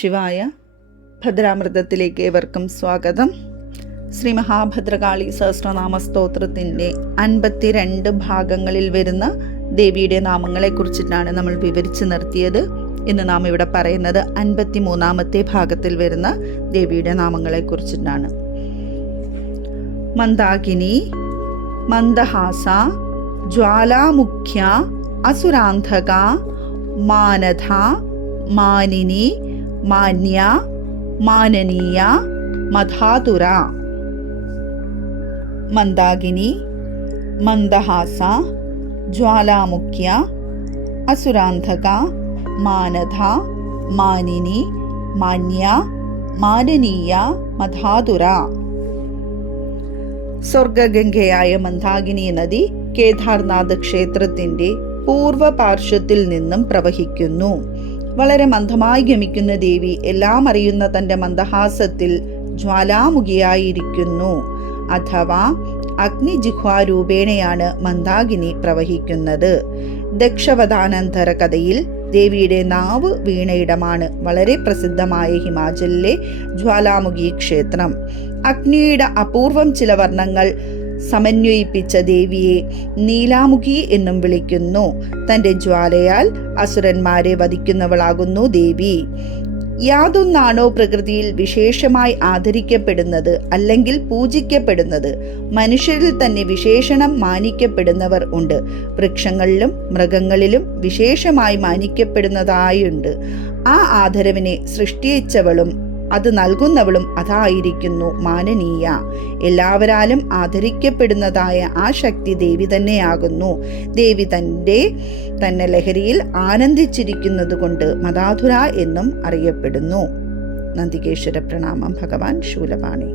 ശിവായ. ഭദ്രാമൃതത്തിലേക്ക് ഏവർക്കും സ്വാഗതം. ശ്രീ മഹാഭദ്രകാളി സഹസ്രനാമ സ്തോത്രത്തിൻ്റെ 52 ഭാഗങ്ങളിൽ വരുന്ന ദേവിയുടെ നാമങ്ങളെക്കുറിച്ചിട്ടാണ് നമ്മൾ വിവരിച്ചു നിർത്തിയത്. ഇന്ന് നാം ഇവിടെ പറയുന്നത് 53-ാമത്തെ ഭാഗത്തിൽ വരുന്ന ദേവിയുടെ നാമങ്ങളെക്കുറിച്ചിട്ടാണ്. മന്ദാകിനി, മന്ദഹാസ, ജ്വാലാമുഖ്യ, അസുരാന്ധക, മാനധ, മാനിനി, മാന്യ, മാനനീയ, മധാതുര. മന്ദാകിനി, മന്ദഹാസ, ജ്വാലാമുഖ്യ, അസുരാന്ധക, മാനധ, മാനിനി, മാന്യ, മാനനീയ, മധാതുര. സ്വർഗഗംഗയായ മന്ദാകിനി നദി കേദാർനാഥ് ക്ഷേത്രത്തിന്റെ പൂർവ്വ പാർശ്വത്തിൽ നിന്നും പ്രവഹിക്കുന്നു. വളരെ മന്ദമായി ഗമിക്കുന്ന ദേവി എല്ലാം അറിയുന്ന തന്റെ മന്ദഹാസത്തിൽ ജ്വാലാമുഖിയായിരിക്കുന്നു. അഥവാ അഗ്നിജിഹ്വാരൂപേണയാണ് മന്ദാകിനി പ്രവഹിക്കുന്നത്. ദക്ഷവധാനന്തര കഥയിൽ ദേവിയുടെ നാവ് വീണയിടമാണ് വളരെ പ്രസിദ്ധമായ ഹിമാചലിലെ ജ്വാലാമുഖി ക്ഷേത്രം. അഗ്നിയുടെ അപൂർവം ചില വർണ്ണങ്ങൾ സമന്വയിപ്പിച്ച ദേവിയെ നീലാമുഖി എന്നും വിളിക്കുന്നു. തന്റെ ജ്വാലയാൽ അസുരന്മാരെ വധിക്കുന്നവളാകുന്നു ദേവി. യാതൊന്നാണോ പ്രകൃതിയിൽ വിശേഷമായി ആദരിക്കപ്പെടുന്നത് അല്ലെങ്കിൽ പൂജിക്കപ്പെടുന്നത്, മനുഷ്യരിൽ തന്നെ വിശേഷണം മാനിക്കപ്പെടുന്നവർ ഉണ്ട്. വൃക്ഷങ്ങളിലും മൃഗങ്ങളിലും വിശേഷമായി മാനിക്കപ്പെടുന്നതായുണ്ട്. ആ ആദരവിനെ സൃഷ്ടിച്ചവളും അത് നൽകുന്നവളും അതായിരിക്കുന്നു മാനനീയ. എല്ലാവരാലും ആദരിക്കപ്പെടുന്നതായ ആ ശക്തി ദേവി തന്നെയാകുന്നു. ദേവി തന്നെ ലഹരിയിൽ ആനന്ദിച്ചിരിക്കുന്നത് കൊണ്ട് മധാതുര എന്നും അറിയപ്പെടുന്നു. നന്ദികേശ്വര പ്രണാമം. ഭഗവാൻ ശൂലപാണി.